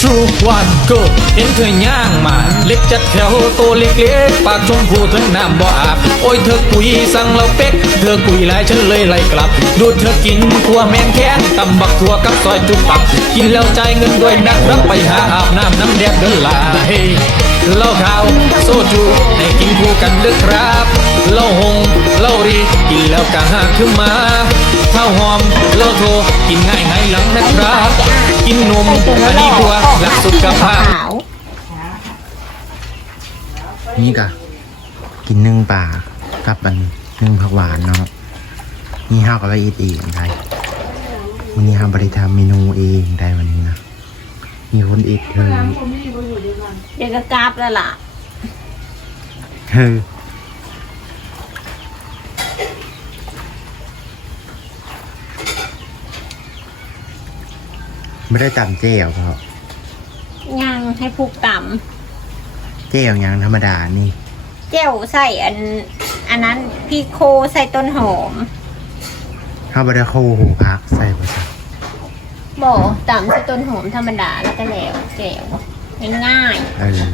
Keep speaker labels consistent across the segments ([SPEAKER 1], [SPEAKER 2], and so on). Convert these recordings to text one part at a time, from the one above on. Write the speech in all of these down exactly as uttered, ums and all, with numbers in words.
[SPEAKER 1] true one go เห็นเธอย่างมาเล็กจัดแถวโตเล็กๆปากชมพูทั้งน้ำบ่อาบโอ้ยเธอกุยสั่งเราเป๊กเธอกุยหลายฉันเลยไล่กลับดูเธอกินทั่วแมงแค้นตำบักทั่วกับซอยจุกตับกินแล้วจ่ายเงินด้วยนักรับไปหาอาบน้ำน้ำแดดเดินลาเฮ้เหล้าขาวโซจูให้กินคู่กันเด้อครับเหล้าหงเหล้ารีกินแล้วกะหาขึ้นมาเท่าหอมเหล้าโทกินง่ายง่ายหลังนะครับกินนมอันนี้ตัวหลักสุขภาพ
[SPEAKER 2] นี่กะกินนึ่งปลากับอันนึ่งผักหวานเนาะนี่ห้าวกับละเอียดเองได้วันนี้ห้าวบริทำเมนูเองได้วันนี้นะมีคนอีกเลย
[SPEAKER 3] เดี๋ยวก็กราบแล้วล่ะ
[SPEAKER 2] เฮ้ยไม่ได้ตำเจียวเพราะ
[SPEAKER 3] ยังให้ผูกต่
[SPEAKER 2] ำเจียวยังธรรมดานี่
[SPEAKER 3] เจียวใส่อันอันนั้นพี่โคใส่ต้นหอม
[SPEAKER 2] ข้าวบะได้โคหูพักใส่ไปสัก
[SPEAKER 3] บ่ต่ำใส่ต้นหอมธรรมดาแล้วก็แล้วเจียวง่ายๆ
[SPEAKER 2] เออ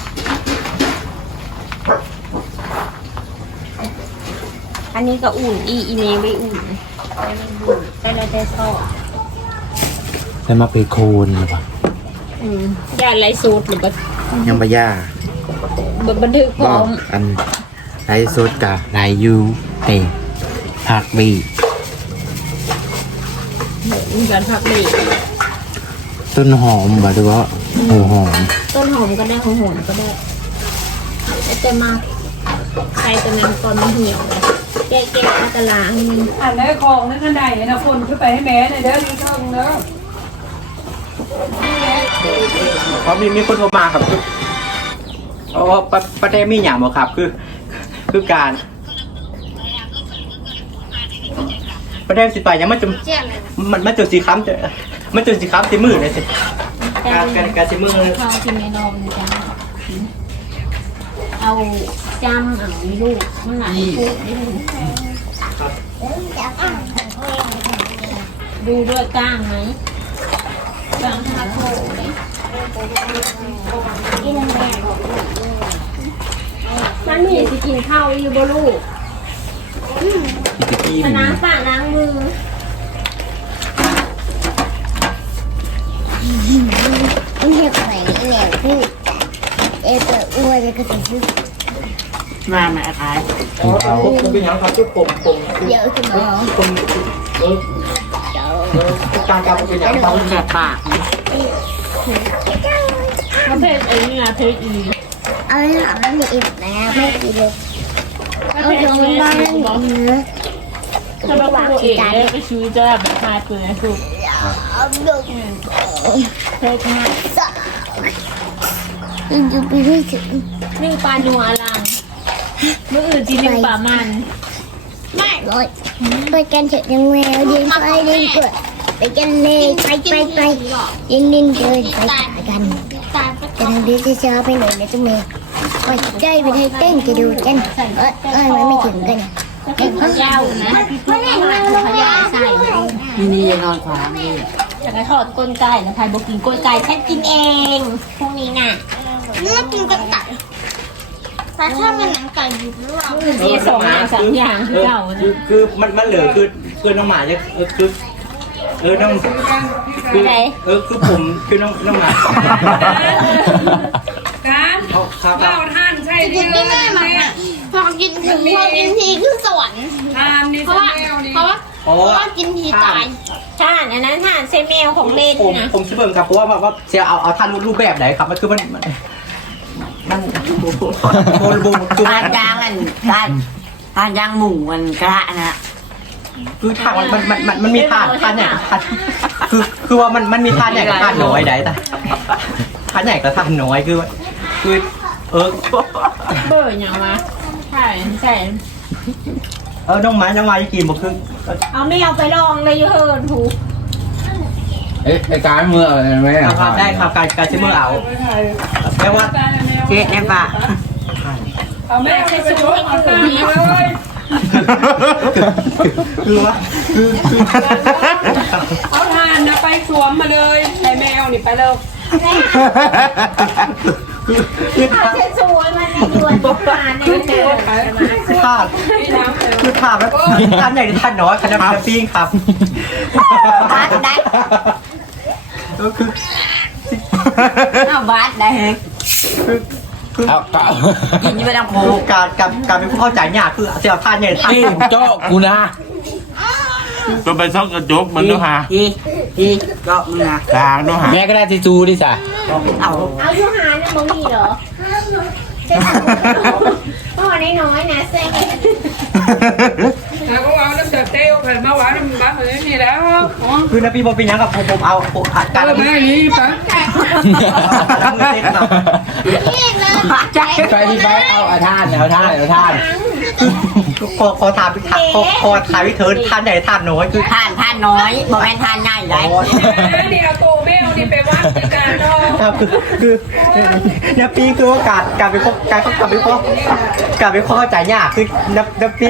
[SPEAKER 3] อันนี้ก็อุ่นอีอีเมไว้อุ่นได้แล้วได้ซอส
[SPEAKER 2] แล้วมาไปโคนหรือเปล่า
[SPEAKER 3] อืมย่าไรสูตรหรือเปล่า
[SPEAKER 2] ยังบะย่า
[SPEAKER 3] บันทึกพร้อม
[SPEAKER 2] อันไรสูตรกับไรยูเตะผักบี
[SPEAKER 3] มีการผักบี
[SPEAKER 2] ต้นหอมบ่หรือว่าหัวหอม
[SPEAKER 3] ต้นหอมก็ได้หัวหอมก็ได้จะมาใส่ตัวนั้นก่อนมันเหี่ยวแก้แก้ตะลาง
[SPEAKER 4] อันได้ของนั่นขนาดไหนนะคนขึ้นไปให้แม่หน่อยเด้อนี่ช่องเด้อ
[SPEAKER 5] เพราะมีมีคนโทรมาครับคือเพราะว่าประเด็นมีอย่างบอกครับคือคือการประเด็นสิไปยังไม่จมมันมันจนสีค้ำจะมันจนสีค้ำสีมือเลยสิการการการสีมือ
[SPEAKER 3] ข้าวกินในนมจ้าเอาจำเอาลูกมันหนักพูดดูด้วยก้างไหมก้างทาโคเลยมันมีสิกินข้าวอยู่บ่ลูกมาล้างปากล้างมือ
[SPEAKER 6] มันเรียกอะไรเนี่ยพี่เอเปิดอ้วนเลยก็จะชื่อ
[SPEAKER 3] มาแม่ขาย
[SPEAKER 5] อ๋อผมเป็นอย่างครับทุกผมผม
[SPEAKER 6] เยอะขึ้นมา
[SPEAKER 5] ผมเออเออการการเป็นอย่างเขา
[SPEAKER 3] แสบปากเขาเพศไอ้นี่นะเพศอี
[SPEAKER 6] เอาหลังมันมีอีกแล้วไม่ดีเลยเอาลงบ้านเนื้อ
[SPEAKER 3] ถ้าเราพูดเองได้ไปซื้อจะแบบมาเปลือยถูกเพศมา
[SPEAKER 6] อยู่ไปที่สุด
[SPEAKER 3] นึ่งปลาหนัวลังเมื่ออื่นจีนึ่งปลามัน
[SPEAKER 6] ไม่เลยไปกันเถอะยังแมวยิงไปยิงเกิดไปกันเลยไปไปไปยิงยิงเกินไปกันจะทำดีจะเช้าไปหน่อยนะจุ๊เมย์ไปใจไปให้เต้นจะดูกันเอ้ยเอ้ยมันไม่ถึงกัน
[SPEAKER 3] เอ็นยาวนะพี่พี่มาขยายใส่
[SPEAKER 2] นี่นี่นอนขวานี่
[SPEAKER 3] อยากให้ทอดก้นไก่นะพายบอกกินก้นไก่แค่กินเองพรุ่งนี้น่ะ
[SPEAKER 6] เนื้อกินกับไก่ถ้าชอบเป็นหนังไก่อยู่หรือเปล่า
[SPEAKER 3] มีสองอย่างสามอย่างคือเก่า
[SPEAKER 5] คือคือมันมันเหลือคือคือน้องหมาเนี่ยคือเออน้องคือเออคือผมคือน้องน้องหมา
[SPEAKER 4] การเล่าท่านใช่
[SPEAKER 6] ที่ไม่แม่มาพอกินถึงพอกินทีขึ้นสวรรค์
[SPEAKER 4] ทานนี่เพราะว่า
[SPEAKER 6] เพราะว่าเพราะว่ากินทีตาย
[SPEAKER 3] ท่านอันนั้นท่านเซเมลของเล่น
[SPEAKER 5] นะผมชิบเบิ้งครับเพราะว่าว่าเสียเอาเอาท่านรูปแบบไหนครับมันคือมันมันมันโบโบโบ
[SPEAKER 7] จุดทานยางมันทานทานยางหมูมันกระนะ
[SPEAKER 5] คือทานมันมันมันมันมีทานทานเนี่ยคือคือว่ามันมันมีทานใหญ่กับทานน้อยได้แต่ทานใหญ่กับทานน้อยคือคือเออ
[SPEAKER 3] เบอร์อย่างวะใช่ใช่
[SPEAKER 5] เออน้องไม้น้องไม้กินหมดครึ่ง
[SPEAKER 3] เอาไม่เอาไปลองเลยเฮิร์นถู
[SPEAKER 2] เอ๊ะไอ้การเมื่ออะไรไหม
[SPEAKER 5] ครับได้ครับการการใช้มือเอาแปลว่า
[SPEAKER 7] เจ๊แน่ปะ
[SPEAKER 4] เอาแม่ไปสวมเอาตาเลย
[SPEAKER 5] คือว่าคือ
[SPEAKER 4] เอาทานนะไปสวมมาเลยไอ้แมวนี่ไปเลย
[SPEAKER 5] คือ
[SPEAKER 3] เอาเชนซูมันในยวนตุ๊กตาในเนื้อ
[SPEAKER 5] คือทานคือทานแล้วทานใหญ่หรือทานน้อยคะแนนปิ้งครับ
[SPEAKER 7] บาสได้
[SPEAKER 5] ก็คือ
[SPEAKER 7] เอาบาสได้เฮ้ย
[SPEAKER 5] คือคือ
[SPEAKER 2] เอาเก่า
[SPEAKER 7] กินอยี่ไม่ต้องโผ
[SPEAKER 5] คือการการการเป็นผู้เข้าใจเนี่ยคือเสียทานใหญ่ทาน
[SPEAKER 2] นี่โจ้กูนะก็ไปซ่องกระจกมันด้วยฮะ
[SPEAKER 7] พี่พี่ก็มึงนะ
[SPEAKER 2] ทางด้วยฮะแม่ก็ได้ทิชชูดิจ้ะ
[SPEAKER 7] เอา
[SPEAKER 3] เอายูฮานนะมึงมีเหรอเชนซูพ่อน้อยๆนะเซ่
[SPEAKER 4] แล้วก็เอาน้ำเดือดเต้วผ่านมาหวานน้ำบ้าเลยนี่แล้วอ๋อ
[SPEAKER 5] คือนะพี่ผมเป็นยังกับผมผมเอาผมอัด
[SPEAKER 4] เอ
[SPEAKER 5] การ
[SPEAKER 4] อ
[SPEAKER 5] มื
[SPEAKER 4] แม่
[SPEAKER 5] อ
[SPEAKER 4] นี่ปะ
[SPEAKER 5] เต้นเนาะ
[SPEAKER 7] ใจ
[SPEAKER 2] ไปที่ไปเอาเอาท่านเอาท่านเอาท่าน
[SPEAKER 5] ขอขอถามพี่ถามขอขอถามพี่เถิดทานใหญ่ทานน้อยคือ
[SPEAKER 7] ทานทานน้อยบอกแม่นทานง่ายไร
[SPEAKER 4] นี่เอาโตเบลนี่ไปวัดในการเนาะ
[SPEAKER 5] ครับคือคือเนี่ยปีคือว่าการการเป็นข้อการการเป็นข้อการเป็นข้อเข้าใจยากคือนับนับปี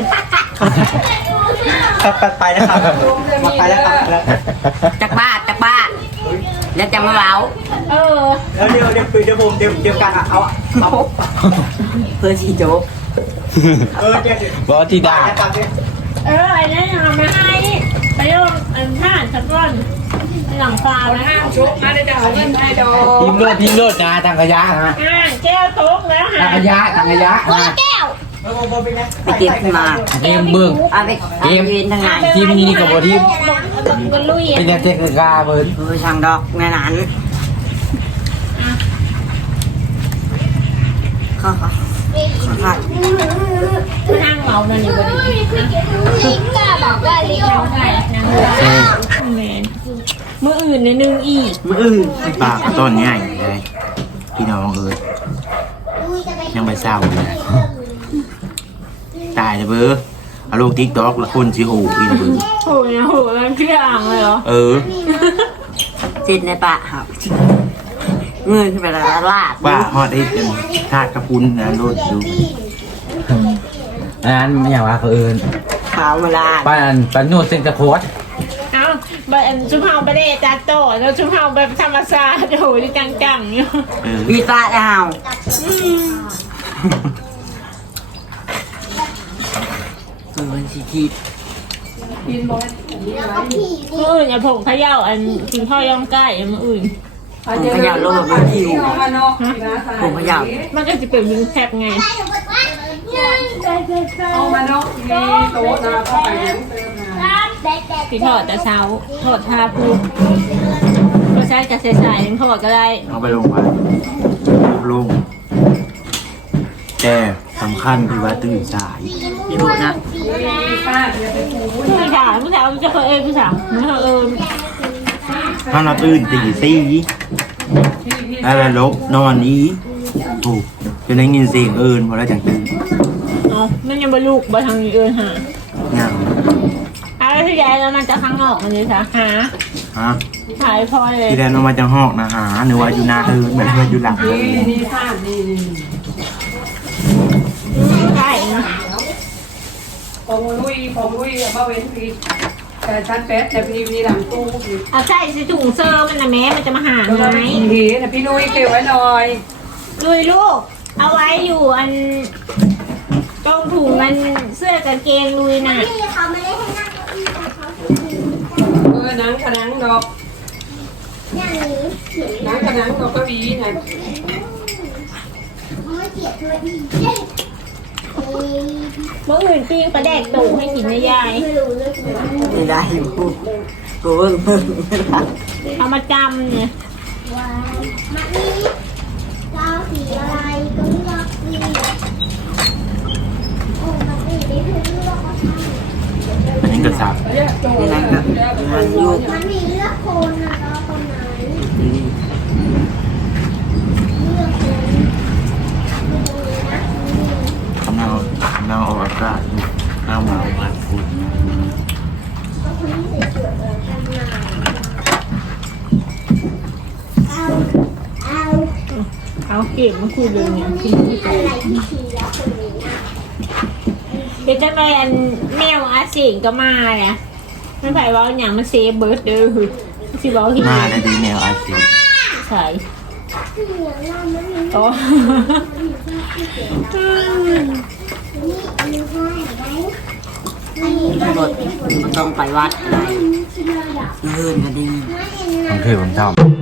[SPEAKER 5] ครับไปนะครับมาไปแล้วครับแล้ว
[SPEAKER 7] จักบ้าจักบ้าแล้วจะมาเบา
[SPEAKER 3] เออ
[SPEAKER 5] แล้วเดี๋ยวเดี๋ยวเดี๋ยวผมเดี๋ยวเดี๋ยวการเอาเอา
[SPEAKER 7] เพื่อชีโจ๊ก
[SPEAKER 5] เออเดี๋ยว
[SPEAKER 2] บอกที่ด่า
[SPEAKER 3] เออไอ้นั่นเอามาให้ไปลงอันผ่านสักก้อนหลังฟ้า
[SPEAKER 4] เอา
[SPEAKER 3] นะ
[SPEAKER 4] ห้างชุบมาได้จะเอาเงินให้ดอก
[SPEAKER 2] ทีมโลดทีมโลดนะทางขยะฮะ
[SPEAKER 3] อ่าแก้วโต๊ะแล้ว
[SPEAKER 2] ทา
[SPEAKER 3] ฮะ
[SPEAKER 2] งขยะทางขยะฮะ
[SPEAKER 3] แก้ว
[SPEAKER 7] ไปเก็บขึ้นมา
[SPEAKER 2] เกมเบิ้ง
[SPEAKER 7] เอาไปเอาไปยืนทางไหน
[SPEAKER 2] ทีมนี้กับบทีม
[SPEAKER 3] กันลุย
[SPEAKER 2] เป็นแต่เทคนิคาเบิ้ง
[SPEAKER 7] เออช่างดอกในนั้นข้าข้าข้า
[SPEAKER 3] นั่งเมานั่นอยู่กันลิกาบอกว่าลิกาได้นั่งแมนมืออื่นในนึงอีก
[SPEAKER 7] มืออื่น
[SPEAKER 2] ปากต้นง่ายเลยพี่น้องเอ้ยยังไปเศร้าเลยนะตายเลยเบ้อเอาลงติ๊กต็อกแล้วคนสิโหอีนะเบ้อ
[SPEAKER 3] โหยโหยเพี่อ่างเลยเหรอ
[SPEAKER 2] เออ
[SPEAKER 7] สิ้นในปะครับเงินขึ้นไปละลาด
[SPEAKER 2] ว่าฮอดไอ้เป็นธาตุกระพุนนะโลดดูอันนั้นไม่อยากว่าเขาเอิน
[SPEAKER 7] ขาวมาลาด
[SPEAKER 2] ป้านปันโนดเซนตะโคส
[SPEAKER 3] เอ้าแบบชุบเฮาไปได้จัดโตแล้วชุบเฮาแบบธรรมศาสตร์โหยจังๆอยู่
[SPEAKER 2] เออ
[SPEAKER 7] วีซ่าดาวเออมันสิคิด
[SPEAKER 4] กินบ่
[SPEAKER 3] มืออื่นอย่าผงเขย่าอันกินข้าวย่องใกล้มืออื่น
[SPEAKER 4] ผมขยันโลดมันหิวมาเนาะ
[SPEAKER 7] ผมขยัน
[SPEAKER 3] มันก็จะเป็นวิงแคบไง
[SPEAKER 4] เอามาเนาะมีโต๊ะนะเข้าไปเดี๋ยวเติมนะ
[SPEAKER 3] สีทอดแต่เช้าทอดทาพูก็ใช้กระเซใส่ทอดก็ได้
[SPEAKER 2] เอาไปลงไปลงแต่สำคัญคือว่าตื่นสาย
[SPEAKER 7] พี่พูดนะ
[SPEAKER 4] ป้าเดี๋ยวไปปู
[SPEAKER 3] ผู้ชายผู้ชายจะเคยเอ้ผู้ชายไม่เคยเอิญ
[SPEAKER 2] ถ้าเราตื่นตีสี่แล้วลบนอนนี้ถูกจะได้ยินเสียงเอิญพอแล้วจังตื่น
[SPEAKER 3] อ๋อมันยังบรรลุบทางนี้เอิญหา
[SPEAKER 2] ยัง
[SPEAKER 3] อะไรที่ใหญ่แล้วมันจะข้างนอกมันเลยค่ะหา
[SPEAKER 2] ฮะ
[SPEAKER 3] หายพอเลย
[SPEAKER 2] ที่แรกเรามาจังหอกนะหาหรือว่าอยู่หน้าเอิญเหมือนเพื่อนอยู่หลังเอิ
[SPEAKER 4] นี่
[SPEAKER 2] ญ
[SPEAKER 4] นี่ข้ามนี่นี่
[SPEAKER 3] ใช่นะ
[SPEAKER 4] ผมลุยผมลุยมาเว้นพีแต่ชั้นเป็ดแต่พีมีหลังตู้อีก
[SPEAKER 3] เอาใช่สิถุงเซอร์มันนะแม่มันจะมาหา
[SPEAKER 4] ตัว
[SPEAKER 3] ไหม
[SPEAKER 4] นั้นผีนะพี่นุ้ยเก็บไว้หน่อย
[SPEAKER 3] ลุยลูก เอาไว้อยู่อันตรงถุงมันเสื้อกางเกงลุยน่ะ
[SPEAKER 4] เออหนังกระหนังดอกหนังกระหนังดอกก็วีนะ
[SPEAKER 3] เมื่ออื่นปิ้งปลาแดกตู่ให้กินนะยาย
[SPEAKER 7] ไม่ได้อยู่กูเพิ่งเพิ่ง
[SPEAKER 3] เอามาจำเนี่ย
[SPEAKER 2] อันนี้ก็สับ
[SPEAKER 7] ในนั้นก็มันอยู่
[SPEAKER 6] มันมีเลือกคนนะเราคนไหน
[SPEAKER 2] กำลังกำลังออกอากาศอยู่น้ำมาอัดฝุ่น
[SPEAKER 6] เอาเอา
[SPEAKER 3] เอาเก็บมาคุยเลยเนี่ยคือ
[SPEAKER 6] อะไรที่ทีแล้วคนนี้นะ
[SPEAKER 3] เป็นจังไรอันแมวอาเสียงก็มาเนี่ยไม่ไผ่ว่าอย่างมันเซฟเบิร์ดเด้อคือสิบอกที่
[SPEAKER 2] มาได้ดีแนวอาเซียน
[SPEAKER 6] เ
[SPEAKER 3] ใส่โอ้
[SPEAKER 7] รถมันต้องไปวัดอะไรเงินก็ดี
[SPEAKER 2] ผมคือผมชอบ